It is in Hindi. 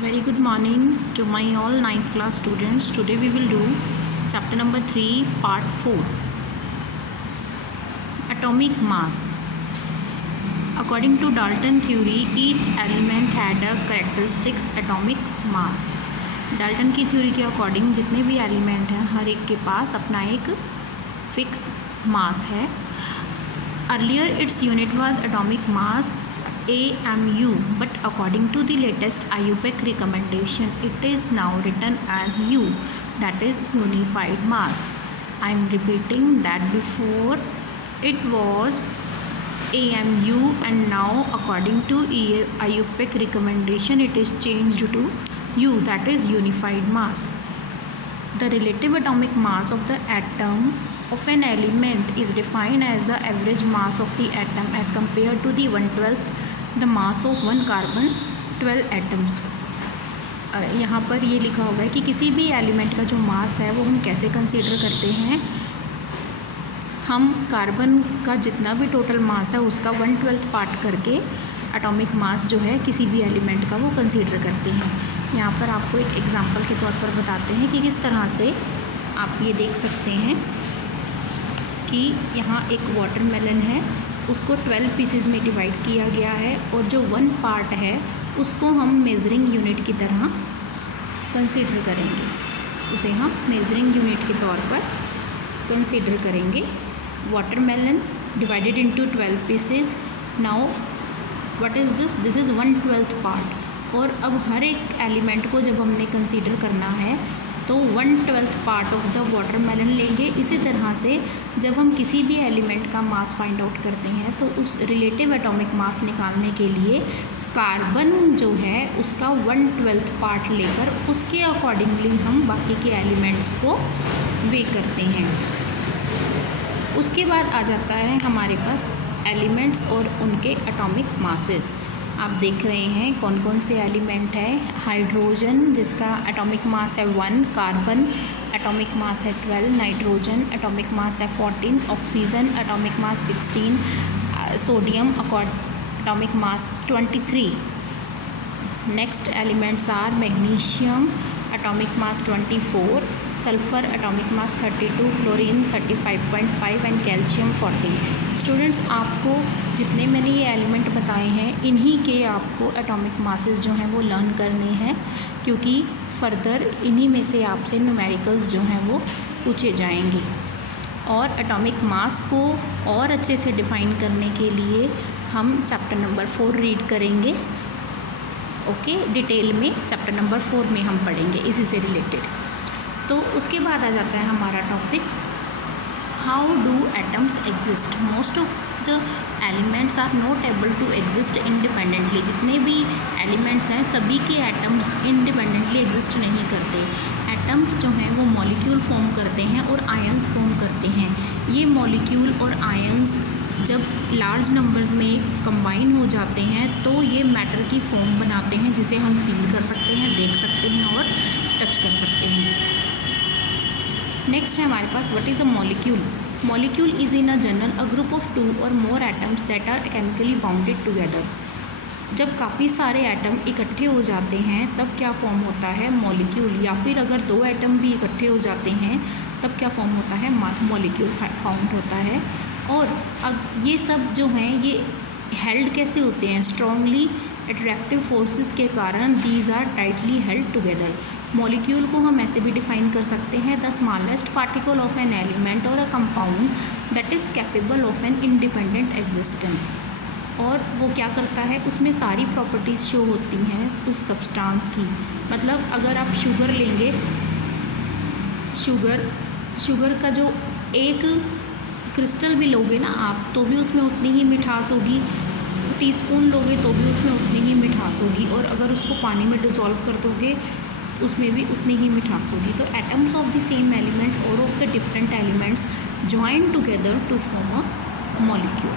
Very good morning to my all 9th class students. Today we will do chapter number 3 part 4, atomic mass. According to Dalton theory, each element had a characteristics atomic mass. Dalton की थ्योरी के अकॉर्डिंग जितने भी एलिमेंट हैं हर एक के पास अपना एक फिक्स मास है. Earlier its unit was atomic mass AMU, but according to the latest IUPAC recommendation, it is now written as U, that is unified mass. I am repeating that before it was AMU and now according to IUPAC recommendation it is changed to U, that is unified mass. The relative atomic mass of the atom of an element is defined as the average mass of the atom as compared to the 1/12 the mass of one carbon 12 atoms. यहाँ पर ये लिखा हुआ है कि किसी भी एलिमेंट का जो मास है वो हम कैसे कंसीडर करते हैं. हम कार्बन का जितना भी टोटल मास है उसका 1/12 पार्ट करके एटॉमिक मास जो है किसी भी एलिमेंट का वो कंसीडर करते हैं. यहाँ पर आपको एक एग्जांपल के तौर पर बताते हैं कि किस तरह से आप ये देख सकते हैं कि यहाँ एक वाटरमेलन है, उसको 12 पीसेस में डिवाइड किया गया है और जो 1 पार्ट है उसको हम मेज़रिंग यूनिट की तरह कंसीडर करेंगे. उसे हम मेज़रिंग यूनिट के तौर पर कंसीडर करेंगे. Watermelon divided into 12 pieces. Now what is this? This is 1/12 part. और अब हर एक एलिमेंट को जब हमने कंसीडर करना है तो 1/12 पार्ट ऑफ द वाटरमेलन लेंगे. इसी तरह से जब हम किसी भी एलिमेंट का मास फाइंड आउट करते हैं तो उस रिलेटिव एटॉमिक मास निकालने के लिए कार्बन जो है उसका 1/12 पार्ट लेकर उसके अकॉर्डिंगली हम बाकी के एलिमेंट्स को वे करते हैं. उसके बाद आ जाता है हमारे पास एलिमेंट्स और उनके एटॉमिक मासेस. आप देख रहे हैं कौन कौन से एलिमेंट है. हाइड्रोजन जिसका एटॉमिक मास है 1, कार्बन एटॉमिक मास है 12, नाइट्रोजन एटॉमिक मास है 14, oxygen atomic mass 16, sodium atomic mass 23. Next elements are magnesium atomic mass 24, sulphur atomic mass 32, chlorine 35.5 and calcium 40. Students, आपको जितने मैंने ये एलिमेंट बताए हैं इन्हीं के आपको एटॉमिक मासेस जो हैं वो लर्न करने हैं, क्योंकि फर्दर इन्हीं में से आपसे न्यूमेरिकल्स जो हैं वो पूछे जाएंगे. और एटॉमिक मास को और अच्छे से डिफ़ाइन करने के लिए हम चैप्टर नंबर 4 रीड करेंगे. ओके, डिटेल में चैप्टर नंबर 4 में हम पढ़ेंगे इसी से रिलेटेड. तो उसके बाद आ जाता है हमारा topic how do atoms exist. Most of the elements are not able to exist independently. जितने भी एलिमेंट्स हैं सभी के एटम्स इंडिपेंडेंटली एग्जिस्ट नहीं करते. एटम्स जो हैं वो मॉलिक्यूल फॉर्म करते हैं और आयंस फॉर्म करते हैं. ये मॉलिक्यूल और आयंस जब लार्ज नंबर्स में कंबाइन हो जाते हैं तो ये मैटर की फॉर्म बनाते हैं जिसे हम फील कर सकते हैं, देख सकते हैं और टच कर सकते हैं. नेक्स्ट है हमारे पास what is a molecule. Molecule is in a general a group of 2 or more atoms that are chemically bounded together. जब काफ़ी सारे एटम इकट्ठे हो जाते हैं तब क्या फॉर्म होता है? मॉलिक्यूल. या फिर अगर 2 एटम भी इकट्ठे हो जाते हैं तब क्या फॉर्म होता है? मॉलिक्यूल फाउंड होता है. और अब ये सब जो हैं ये हेल्ड कैसे होते हैं? स्ट्रॉन्गली अट्रैक्टिव फोर्सेस के कारण these are tightly held together. Molecule को हम ऐसे भी डिफाइन कर सकते हैं the smallest particle of an element or a compound that is capable of an independent existence. और वो क्या करता है? उसमें सारी प्रॉपर्टीज़ शो होती हैं उस सब्सटेंस की. मतलब अगर आप शुगर लेंगे, शुगर का जो एक क्रिस्टल भी लोगे ना आप तो भी उसमें उतनी ही मिठास होगी. टीस्पून लोगे तो भी उसमें उतनी ही मिठास होगी. और अगर उसको पानी में डिज़ोल्व कर दोगे उसमें भी उतनी ही मिठास होगी. तो atoms of the same element or of the different elements join together to form a molecule.